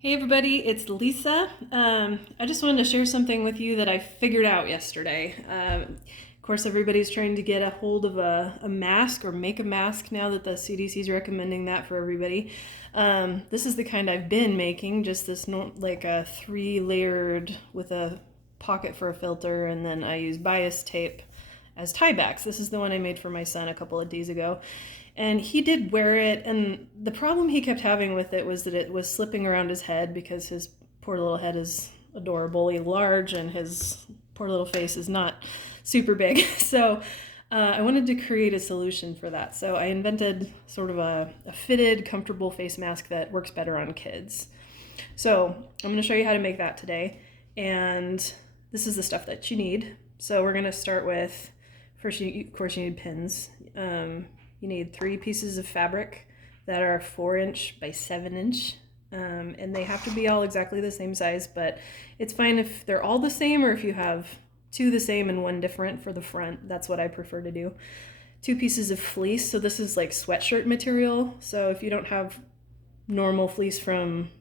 Hey everybody, it's Lisa. I just wanted to share something with you that I figured out yesterday. Of course, everybody's trying to get a hold of a mask or make a mask now that the CDC is recommending that for everybody. This is the kind I've been making, just this like a 3-layered with a pocket for a filter, and then I use bias tape as tiebacks. This is the one I made for my son a couple of days ago. And he did wear it, and the problem he kept having with it was that it was slipping around his head because his poor little head is adorably large and his poor little face is not super big. So I wanted to create a solution for that. So I invented sort of a fitted, comfortable face mask that works better on kids. So I'm going to show you how to make that today. And this is the stuff that you need. So we're going to start with, first, of course, you need pins. You need 3 pieces of fabric that are 4" by 7". And they have to be all exactly the same size, but it's fine if they're all the same or if you have 2 the same and 1 different for the front. That's what I prefer to do. 2 pieces of fleece. So this is like sweatshirt material. So if you don't have normal fleece from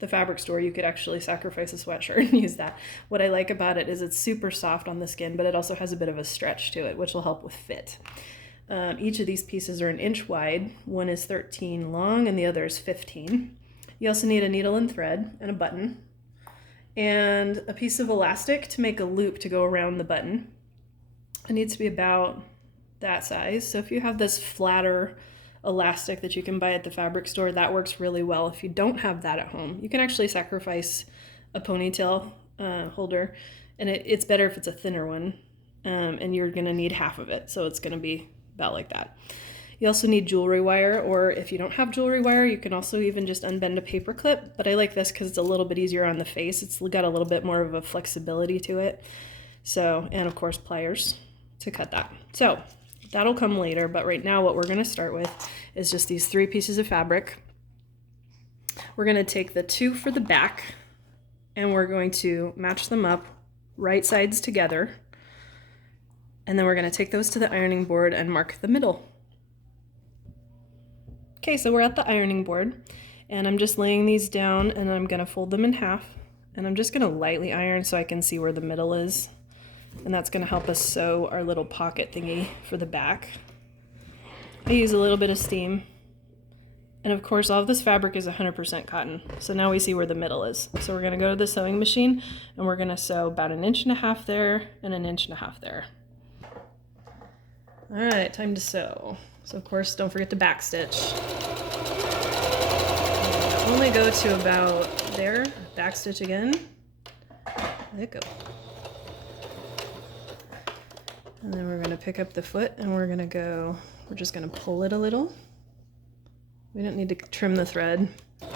the fabric store, you could actually sacrifice a sweatshirt and use that. What I like about it is it's super soft on the skin, but it also has a bit of a stretch to it, which will help with fit. Each of these pieces are 1 inch wide. One is 13 long and the other is 15. You also need a needle and thread and a button and a piece of elastic to make a loop to go around the button. It needs to be about that size. So if you have this flatter elastic that you can buy at the fabric store, that works really well. If you don't have that at home, you can actually sacrifice a ponytail holder, and it's better if it's a thinner one, and you're going to need half of it, so it's going to be about like that. You also need jewelry wire, or if you don't have jewelry wire, you can also even just unbend a paper clip, but I like this because it's a little bit easier on the face. It's got a little bit more of a flexibility to it. So, and of course pliers to cut that. So that'll come later, but right now what we're going to start with is just these 3 pieces of fabric. We're going to take the 2 for the back and we're going to match them up right sides together. And then we're going to take those to the ironing board and mark the middle. Okay, so we're at the ironing board and I'm just laying these down and I'm going to fold them in half, and I'm just going to lightly iron so I can see where the middle is. And that's going to help us sew our little pocket thingy for the back. I use a little bit of steam. And of course, all of this fabric is 100% cotton. So now we see where the middle is. So we're going to go to the sewing machine and we're going to sew about 1.5 inches there and 1.5 inches there. All right, time to sew. So of course, don't forget to backstitch. Only go to about there, backstitch again. Let it go. And then we're going to pick up the foot and we're just going to pull it a little. We don't need to trim the thread. And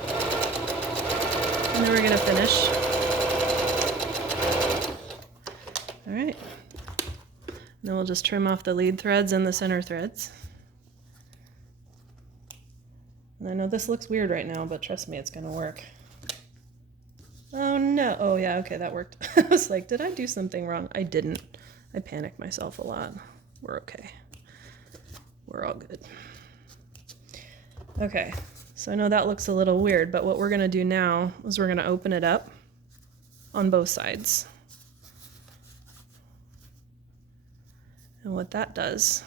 then we're going to finish. All right. And then we'll just trim off the lead threads and the center threads. And I know this looks weird right now, but trust me, it's going to work. Oh no. Oh yeah, okay, that worked. I was like, did I do something wrong? I didn't. I panicked myself a lot. We're okay. We're all good. Okay, so I know that looks a little weird, but what we're going to do now is we're going to open it up on both sides. And what that does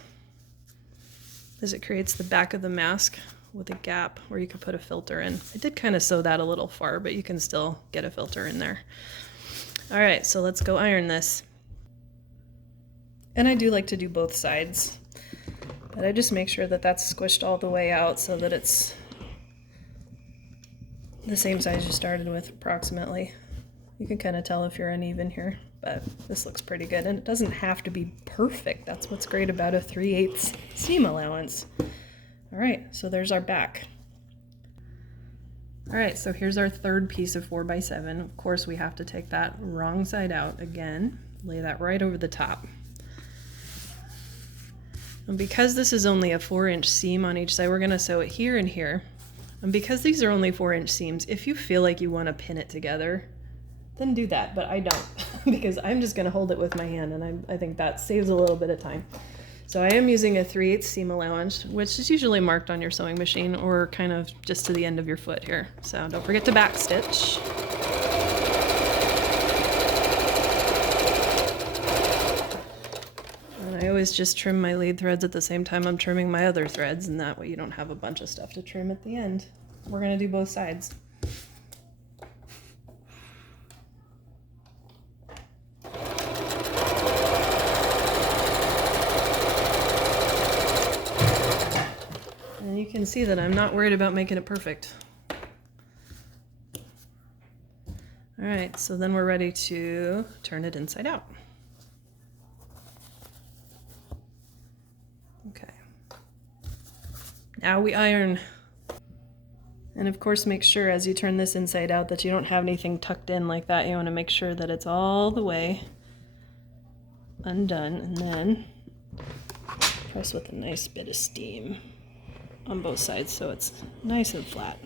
is it creates the back of the mask with a gap where you can put a filter in. I did kind of sew that a little far, but you can still get a filter in there. All right, so let's go iron this. And I do like to do both sides, but I just make sure that that's squished all the way out so that it's the same size you started with approximately. You can kind of tell if you're uneven here, but this looks pretty good. And it doesn't have to be perfect. That's what's great about a 3/8 seam allowance. All right, so there's our back. All right, so here's our 3rd piece of 4x7. Of course, we have to take that wrong side out again, lay that right over the top. And because this is only a 4-inch seam on each side, we're going to sew it here and here. And because these are only 4-inch seams, if you feel like you want to pin it together, then do that, but I don't, because I'm just going to hold it with my hand, and I think that saves a little bit of time. So I am using a 3/8 seam allowance, which is usually marked on your sewing machine or kind of just to the end of your foot here. So don't forget to back stitch. And I always just trim my lead threads at the same time I'm trimming my other threads, and that way you don't have a bunch of stuff to trim at the end. We're gonna do both sides. And you can see that I'm not worried about making it perfect. All right, so then we're ready to turn it inside out. Okay. Now we iron. And of course, make sure as you turn this inside out that you don't have anything tucked in like that. You want to make sure that it's all the way undone, and then press with a nice bit of steam on both sides so it's nice and flat.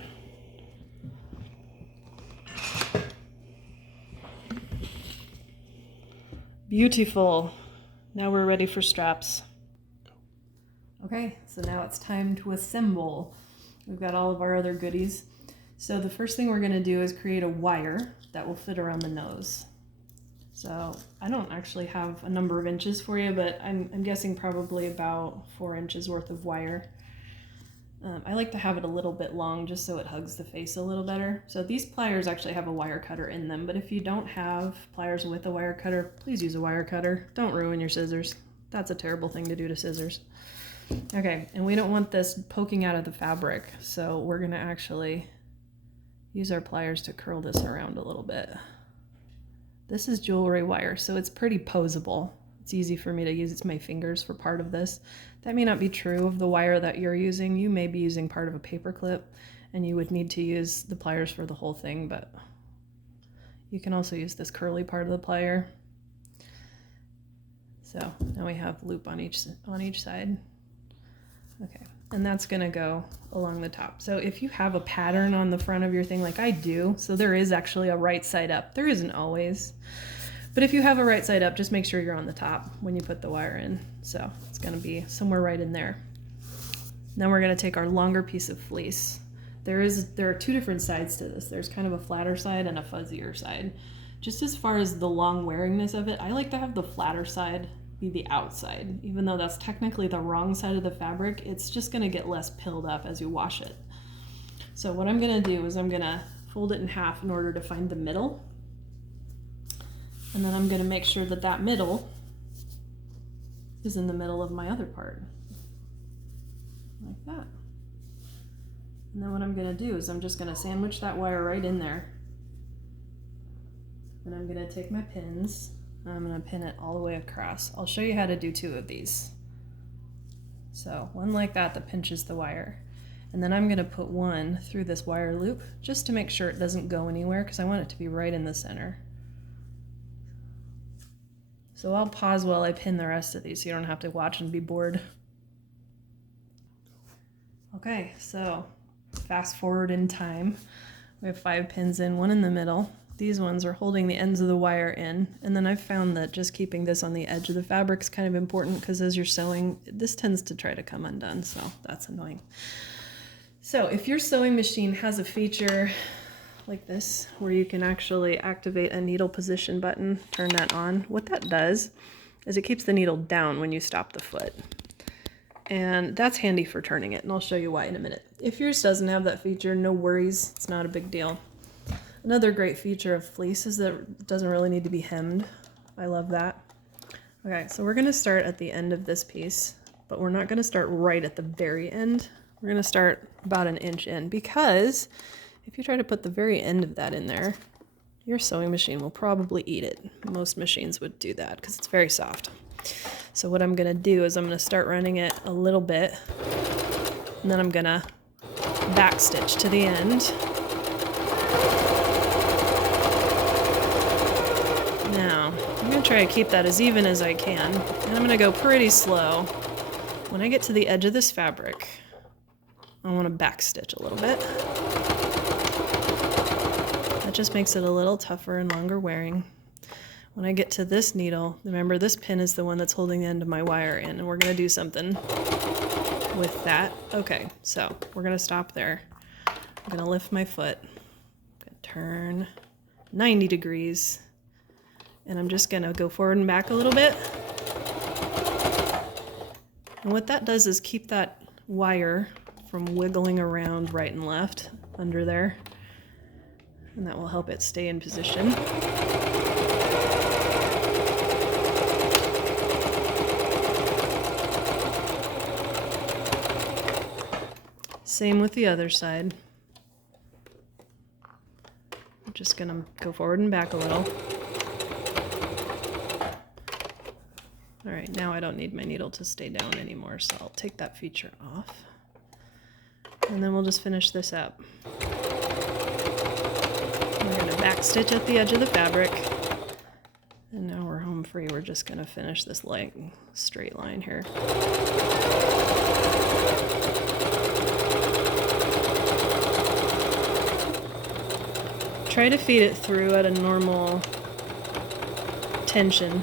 Beautiful. Now we're ready for straps. Okay, so now it's time to assemble. We've got all of our other goodies. So the first thing we're going to do is create a wire that will fit around the nose. So I don't actually have a number of inches for you, but I'm guessing probably about 4 inches worth of wire. I like to have it a little bit long just so it hugs the face a little better. So these pliers actually have a wire cutter in them, but if you don't have pliers with a wire cutter, please use a wire cutter. Don't ruin your scissors. That's a terrible thing to do to scissors. Okay, and we don't want this poking out of the fabric, so we're gonna actually use our pliers to curl this around a little bit. This is jewelry wire, so it's pretty posable. It's easy for me to use my fingers for part of this. That may not be true of the wire that you're using. You may be using part of a paper clip, and you would need to use the pliers for the whole thing, but you can also use this curly part of the plier. So now we have loop on each side. Okay, and that's gonna go along the top. So if you have a pattern on the front of your thing like I do, so there is actually a right side up. There isn't always, but if you have a right side up, just make sure you're on the top when you put the wire in. So it's gonna be somewhere right in there. Then we're gonna take our longer piece of fleece. There are two different sides to this. There's kind of a flatter side and a fuzzier side. Just as far as the long wearingness of it, I like to have the flatter side be the outside. Even though that's technically the wrong side of the fabric, it's just gonna get less pilled up as you wash it. So what I'm gonna do is I'm gonna fold it in half in order to find the middle. And then I'm gonna make sure that that middle is in the middle of my other part. Like that. And then what I'm gonna do is I'm just gonna sandwich that wire right in there. And I'm gonna take my pins, and I'm gonna pin it all the way across. I'll show you how to do 2 of these. So one like that pinches the wire. And then I'm gonna put one through this wire loop just to make sure it doesn't go anywhere, because I want it to be right in the center. So I'll pause while I pin the rest of these so you don't have to watch and be bored. Okay, so fast forward in time. We have 5 pins in, one in the middle. These ones are holding the ends of the wire in, and then I've found that just keeping this on the edge of the fabric is kind of important, because as you're sewing, this tends to try to come undone, so that's annoying. So if your sewing machine has a feature like this, where you can actually activate a needle position button, turn that on, what that does is it keeps the needle down when you stop the foot. And that's handy for turning it, and I'll show you why in a minute. If yours doesn't have that feature, no worries, it's not a big deal. Another great feature of fleece is that it doesn't really need to be hemmed. I love that. Okay, so we're gonna start at the end of this piece, but we're not gonna start right at the very end. We're gonna start about 1 inch in, because if you try to put the very end of that in there, your sewing machine will probably eat it. Most machines would do that because it's very soft. So what I'm gonna do is I'm gonna start running it a little bit, and then I'm gonna back stitch to the end. Now, I'm gonna try to keep that as even as I can, and I'm gonna go pretty slow. When I get to the edge of this fabric, I wanna back stitch a little bit. That just makes it a little tougher and longer wearing. when I get to this needle, remember this pin is the one that's holding the end of my wire in, and we're gonna do something with that. Okay, so we're gonna stop there. I'm gonna lift my foot, gonna turn 90 degrees, and I'm just gonna go forward and back a little bit. And what that does is keep that wire from wiggling around right and left under there, and that will help it stay in position. Same with the other side. I'm just gonna go forward and back a little. All right, now I don't need my needle to stay down anymore, so I'll take that feature off. And then we'll just finish this up. We're gonna back stitch at the edge of the fabric. And now we're home free. We're just gonna finish this light straight line here. Try to feed it through at a normal tension.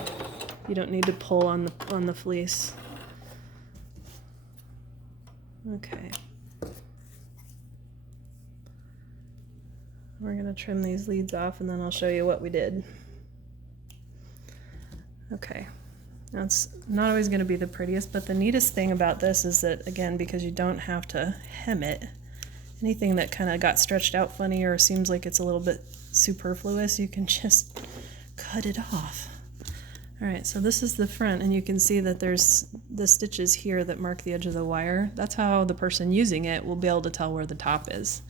You don't need to pull on the fleece. Okay. We're gonna trim these leads off and then I'll show you what we did. Okay. Now it's not always gonna be the prettiest, but the neatest thing about this is that, again, because you don't have to hem it, anything that kind of got stretched out funny or seems like it's a little bit superfluous, you can just cut it off. All right, so this is the front, and you can see that there's the stitches here that mark the edge of the wire. That's how the person using it will be able to tell where the top is.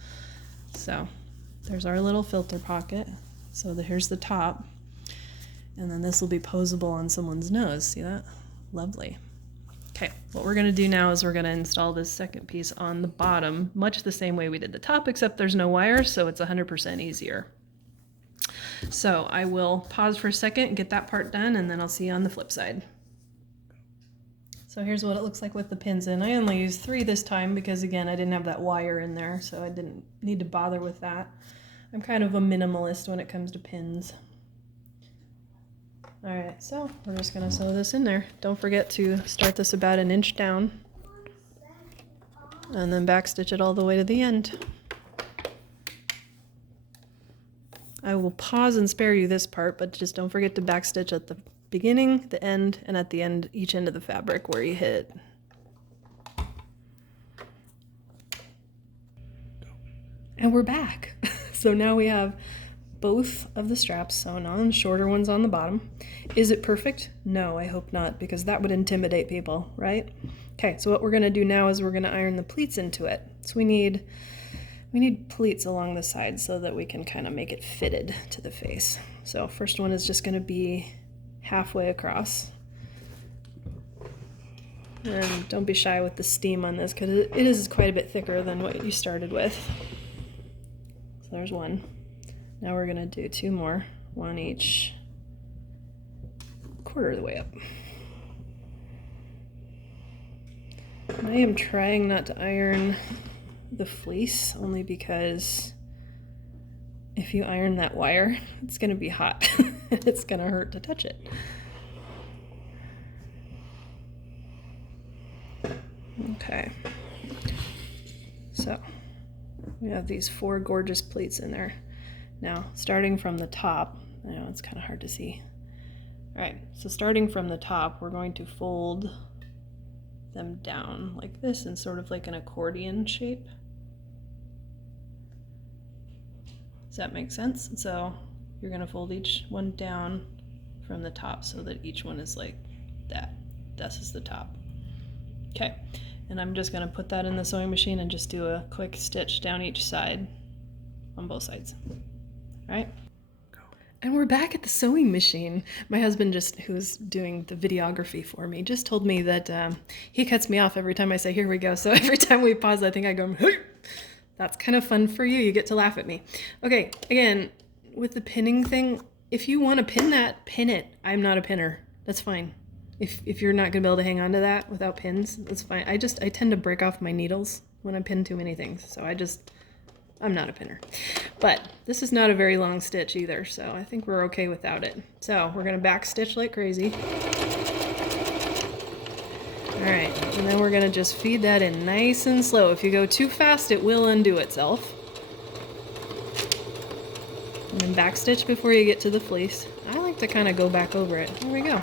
So there's our little filter pocket. So here's the top, and then this will be posable on someone's nose. See that? Lovely. Okay, what we're gonna do now is we're gonna install this second piece on the bottom, much the same way we did the top, except there's no wires, so it's 100% easier. So I will pause for a second and get that part done, and then I'll see you on the flip side. So here's what it looks like with the pins in. I only used 3 this time because, again, I didn't have that wire in there, so I didn't need to bother with that. I'm kind of a minimalist when it comes to pins. All right, so we're just gonna sew this in there. Don't forget to start this about 1 inch down and then backstitch it all the way to the end. I will pause and spare you this part, but just don't forget to backstitch at the beginning, the end, and at the end, each end of the fabric where you hit it. And we're back. So now we have both of the straps sewn on, shorter ones on the bottom. Is it perfect? No, I hope not, because that would intimidate people, right? Okay, so what we're gonna do now is we're gonna iron the pleats into it. So we need pleats along the sides so that we can kind of make it fitted to the face. So first one is just gonna be halfway across. And don't be shy with the steam on this because it is quite a bit thicker than what you started with. So there's one. Now we're gonna do 2 more, 1 each, 1/4 of the way up. I am trying not to iron the fleece only because if you iron that wire, it's gonna be hot. It's gonna hurt to touch it. Okay, so we have these 4 gorgeous pleats in there. Now, starting from the top, I know it's kind of hard to see. All right, so starting from the top, we're going to fold them down like this in sort of like an accordion shape. Does that make sense? So you're gonna fold each one down from the top so that each one is like that. This is the top. Okay, and I'm just gonna put that in the sewing machine and just do a quick stitch down each side on both sides. All right. And we're back at the sewing machine. My husband, who's doing the videography for me, just told me that he cuts me off every time I say, here we go. So every time we pause, I think I go, hey! That's kind of fun for you. You get to laugh at me. Okay, again, with the pinning thing, if you want to pin that, pin it. I'm not a pinner. That's fine. If you're not going to be able to hang on to that without pins, that's fine. I tend to break off my needles when I pin too many things. So I just I'm not a pinner. But this is not a very long stitch either, so I think we're okay without it. So we're gonna back stitch like crazy. All right, and then we're gonna just feed that in nice and slow. If you go too fast, it will undo itself. And then back stitch before you get to the fleece. I like to kind of go back over it. There we go.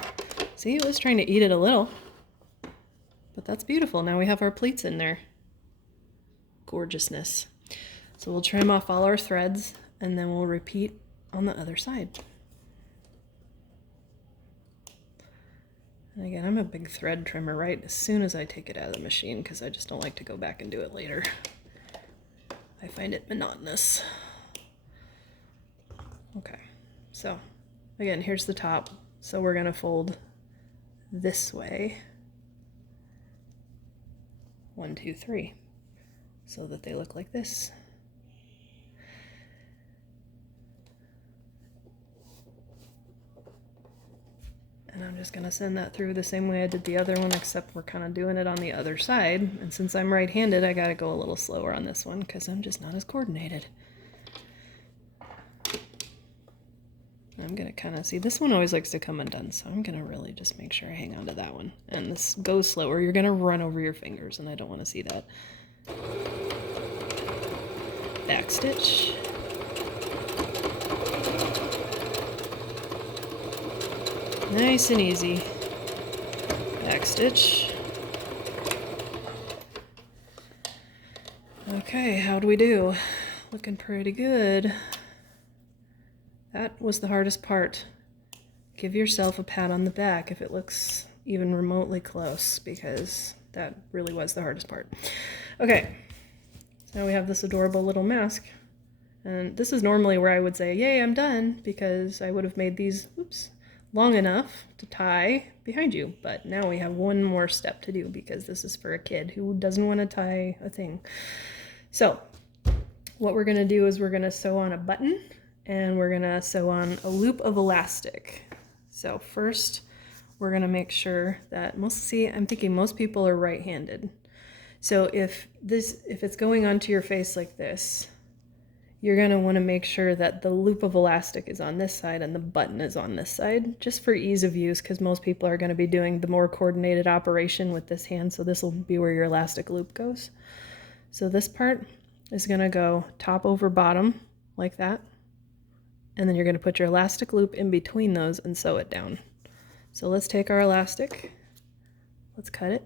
See, it was trying to eat it a little. But that's beautiful. Now we have our pleats in there. Gorgeousness. So we'll trim off all our threads and then we'll repeat on the other side. And again, I'm a big thread trimmer right as soon as I take it out of the machine because I just don't like to go back and do it later. I find it monotonous. Okay, so again, here's the top. So we're gonna fold this way. 1, 2, 3, so that they look like this. And I'm just gonna send that through the same way I did the other one, except we're kind of doing it on the other side. And since I'm right-handed, I gotta go a little slower on this one because I'm just not as coordinated. I'm gonna kind of see, this one always likes to come undone, so I'm gonna really just make sure I hang on to that one. And this goes slower, you're gonna run over your fingers, and I don't want to see that. Back stitch. Nice and easy. Back stitch. Okay, how do we do? Looking pretty good. That was the hardest part. Give yourself a pat on the back if it looks even remotely close, because that really was the hardest part. Okay, so now we have this adorable little mask. And this is normally where I would say, yay, I'm done, because I would have made these, oops, long enough to tie behind you. But now we have one more step to do because this is for a kid who doesn't want to tie a thing. So what we're going to do is we're going to sew on a button and we're going to sew on a loop of elastic. So first we're going to make sure that I'm thinking most people are right-handed. So if it's going onto your face like this, you're going to want to make sure that the loop of elastic is on this side and the button is on this side, just for ease of use, because most people are going to be doing the more coordinated operation with this hand, so this will be where your elastic loop goes. So this part is going to go top over bottom like that, and then you're going to put your elastic loop in between those and sew it down. So let's take our elastic, let's cut it.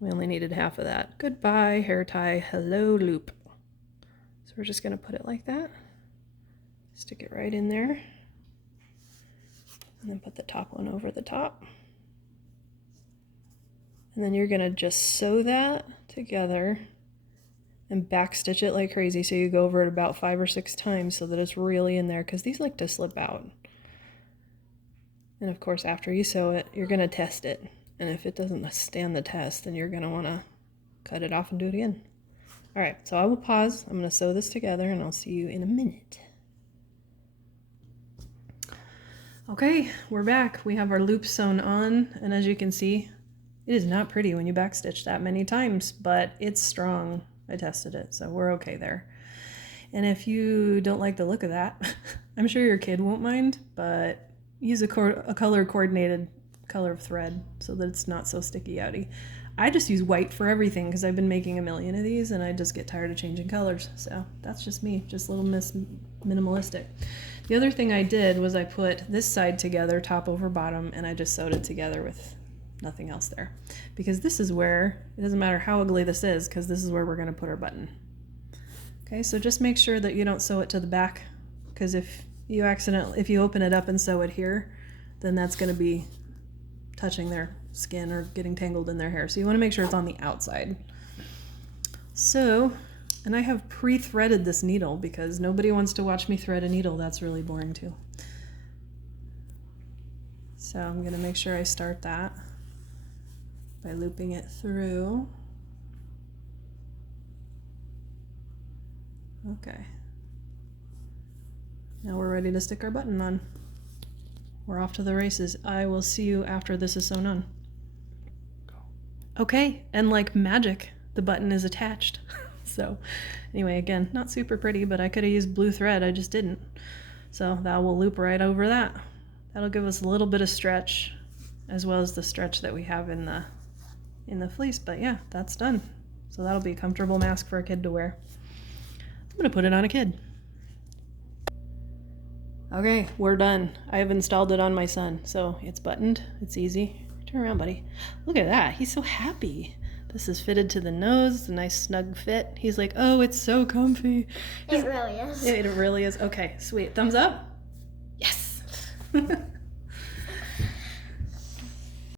We only needed half of that. Goodbye, hair tie, hello loop. So we're just gonna put it like that. Stick it right in there. And then put the top one over the top. And then you're gonna just sew that together and backstitch it like crazy. So you go over it about 5 or 6 times so that it's really in there, because these like to slip out. And of course, after you sew it, you're gonna test it. And if it doesn't stand the test, then you're going to want to cut it off and do it again. All right, so I will pause. I'm going to sew this together, and I'll see you in a minute. Okay, we're back. We have our loop sewn on, and as you can see, it is not pretty when you backstitch that many times, but it's strong. I tested it, so we're okay there. And if you don't like the look of that, I'm sure your kid won't mind, but use a color coordinated color of thread so that it's not so sticky outy. I just use white for everything because I've been making a million of these and I just get tired of changing colors. So that's just me, just a little minimalistic. The other thing I did was I put this side together, top over bottom, and I just sewed it together with nothing else there. Because this is where, it doesn't matter how ugly this is, because this is where we're going to put our button. Okay, so just make sure that you don't sew it to the back, because if you open it up and sew it here, then that's going to be touching their skin or getting tangled in their hair. So you want to make sure it's on the outside. So, and I have pre-threaded this needle because nobody wants to watch me thread a needle. That's really boring too. So I'm going to make sure I start that by looping it through. Okay. Now we're ready to stick our button on. We're off to the races. I will see you after this is sewn on. Okay, and like magic, the button is attached. So anyway, again, not super pretty, but I could have used blue thread, I just didn't. So that will loop right over that. That'll give us a little bit of stretch, as well as the stretch that we have in the fleece. But yeah, that's done. So that'll be a comfortable mask for a kid to wear. I'm gonna put it on a kid. Okay, we're done. I have installed it on my son, so it's buttoned, it's easy. Turn around, buddy. Look at that, he's so happy. This is fitted to the nose, a nice snug fit. He's like, oh, it's so comfy. It really is. It really is. Okay, sweet. Thumbs up? Yes.